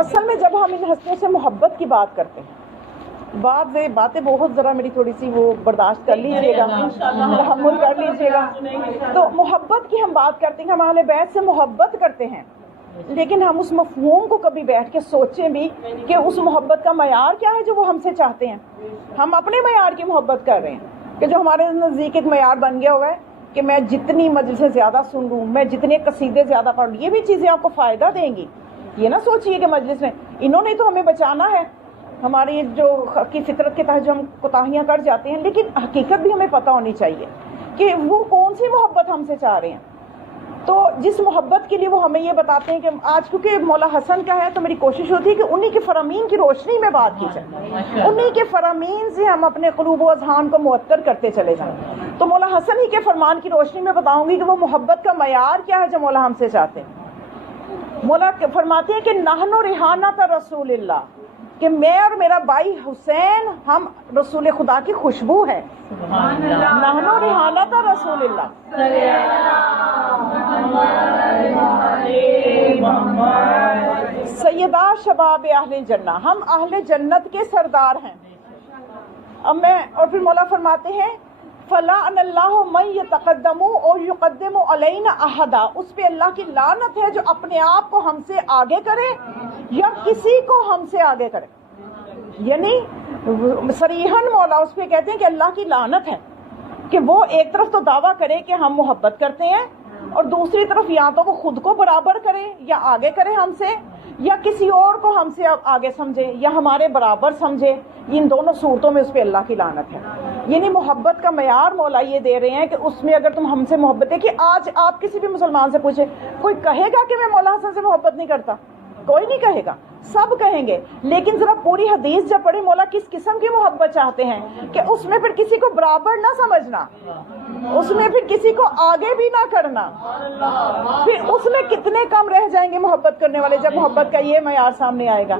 اصل میں جب ہم ان ہستیوں سے محبت کی بات کرتے ہیں، باتیں بہت ذرا میری تھوڑی سی وہ برداشت کر لیجیے گا، تحمل کر لیجیے گا. تو محبت کی ہم بات کرتے ہیں، ہم اہل بیت سے محبت کرتے ہیں، لیکن ہم اس مفہوم کو کبھی بیٹھ کے سوچیں بھی کہ اس محبت کا معیار کیا ہے جو وہ ہم سے چاہتے ہیں. ہم اپنے معیار کی محبت کر رہے ہیں کہ جو ہمارے نزدیک ایک معیار بن گیا ہوا ہے کہ میں جتنی مجلسیں زیادہ سن لوں، میں جتنے قصیدے زیادہ پڑھ لوں، یہ بھی چیزیں آپ کو فائدہ دیں گی. یہ نہ سوچئے کہ مجلس میں انہوں نے تو ہمیں بچانا ہے، ہماری جو کی فطرت کے تحت جو ہم کوتاہیاں کر جاتے ہیں، لیکن حقیقت بھی ہمیں پتہ ہونی چاہیے کہ وہ کون سی محبت ہم سے چاہ رہے ہیں. تو جس محبت کے لیے وہ ہمیں یہ بتاتے ہیں کہ آج کیونکہ مولا حسن کا ہے تو میری کوشش ہوتی ہے کہ انہی کے فرامین کی روشنی میں بات کی جائے، انہی کے فرامین سے ہم اپنے قلوب و اذہان کو معطر کرتے چلے جائیں. تو مولا حسن ہی کے فرمان کی روشنی میں بتاؤں گی کہ وہ محبت کا معیار کیا ہے جو مولا ہم سے چاہتے ہیں. مولا فرماتے ہیں کہ نحن ریحانۃ رسول اللہ، کہ میں اور میرا بھائی حسین ہم رسول خدا کی خوشبو ہے. نحن ریحانۃ رسول اللہ. سیدہ شباب اہل جنہ، ہم اہل جنت کے سردار ہیں. اب میں اور پھر مولا فرماتے ہیں فَلَعْنَ اللَّهُ مَن يَتَقَدَّمُ اور يُقَدِّمُ عَلَيْنَا أَحَدًا، اس پہ اللہ کی لعنت ہے جو اپنے آپ کو ہم سے آگے کرے یا کسی کو ہم سے آگے کرے. یعنی صریحاً مولا اس پہ کہتے ہیں کہ اللہ کی لعنت ہے کہ وہ ایک طرف تو دعویٰ کرے کہ ہم محبت کرتے ہیں اور دوسری طرف یا تو وہ خود کو برابر کرے یا آگے کرے ہم سے، یا کسی اور کو ہم سے آگے سمجھے یا ہمارے برابر سمجھے. ان دونوں صورتوں میں اس پہ اللہ کی لعنت ہے. یعنی محبت کا معیار مولا یہ دے رہے ہیں کہ اس میں اگر تم ہم سے محبت ہے، کہ آج آپ کسی بھی مسلمان سے پوچھیں، کوئی کہے گا کہ میں مولا حسن سے محبت نہیں کرتا؟ کوئی نہیں کہے گا، سب کہیں گے. لیکن ذرا پوری حدیث جب پڑھے مولا کس قسم کی محبت چاہتے ہیں کہ اس میں پھر کسی کو برابر نہ سمجھنا، اس میں پھر کسی کو آگے بھی نہ کرنا، پھر اس میں کتنے کم رہ جائیں گے محبت کرنے والے جب محبت کا یہ معیار سامنے آئے گا.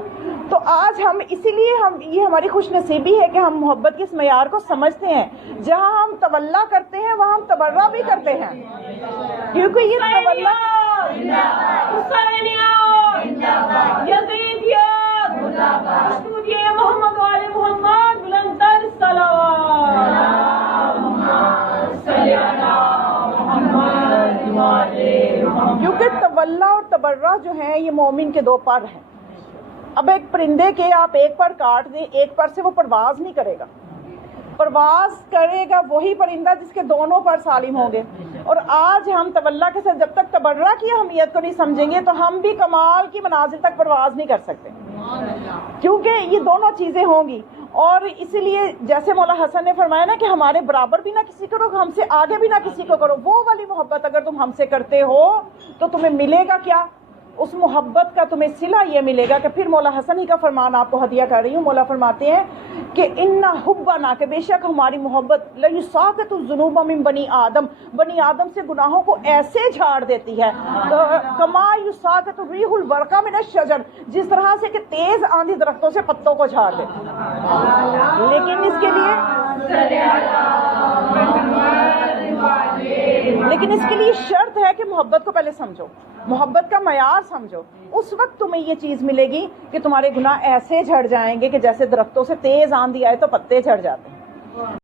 تو آج ہم اسی لیے یہ ہماری خوش نصیبی ہے کہ ہم محبت کے اس معیار کو سمجھتے ہیں. جہاں ہم تولا کرتے ہیں وہاں ہم تبرہ بھی کرتے ہیں، کیونکہ یہ تولا محمد والے محمد بلندر کیونکہ تولا اور تبرہ جو ہیں یہ مومن کے دو پر ہیں. اب ایک پرندے کے آپ ایک پر کاٹ دیں، ایک پر سے وہ پرواز نہیں کرے گا. پرواز کرے گا وہی پرندہ جس کے دونوں پر سالم ہوں گے. اور آج ہم تولا کے ساتھ جب تک تبرہ کی اہمیت کو نہیں سمجھیں گے تو ہم بھی کمال کی منازل تک پرواز نہیں کر سکتے، کیونکہ یہ دونوں چیزیں ہوں گی. اور اسی لیے جیسے مولا حسن نے فرمایا نا کہ ہمارے برابر بھی نہ کسی کرو، ہم سے آگے بھی نہ کسی کو کرو. وہ والی محبت اگر تم ہم سے کرتے ہو تو تمہیں ملے گا کیا؟ اس محبت کا تمہیں صلہ یہ ملے گا کہ پھر مولا حسن ہی کا فرمان آپ کو ہدیہ کر رہی ہوں. مولا فرماتے ہیں کہ اِنَّ حُبَّنَا، کہ بے شک ہماری محبت لَيُسَاقِطُ الذُّنُوبَ مِن بنی آدم، بنی آدم سے گناہوں کو ایسے جھاڑ دیتی ہے کما یُسَاقِطُ الرِّیحُ الْبَرْقَ مِنَ الشَّجَرِ، جس طرح سے کہ تیز آندھی درختوں سے پتوں کو جھاڑ دیتی ہے. لیکن اس کے لیے شرط ہے کہ محبت کو پہلے سمجھو، محبت کا معیار سمجھو. اس وقت تمہیں یہ چیز ملے گی کہ تمہارے گناہ ایسے جھڑ جائیں گے کہ جیسے درختوں سے تیز آندھی آئے تو پتے جھڑ جاتے ہیں.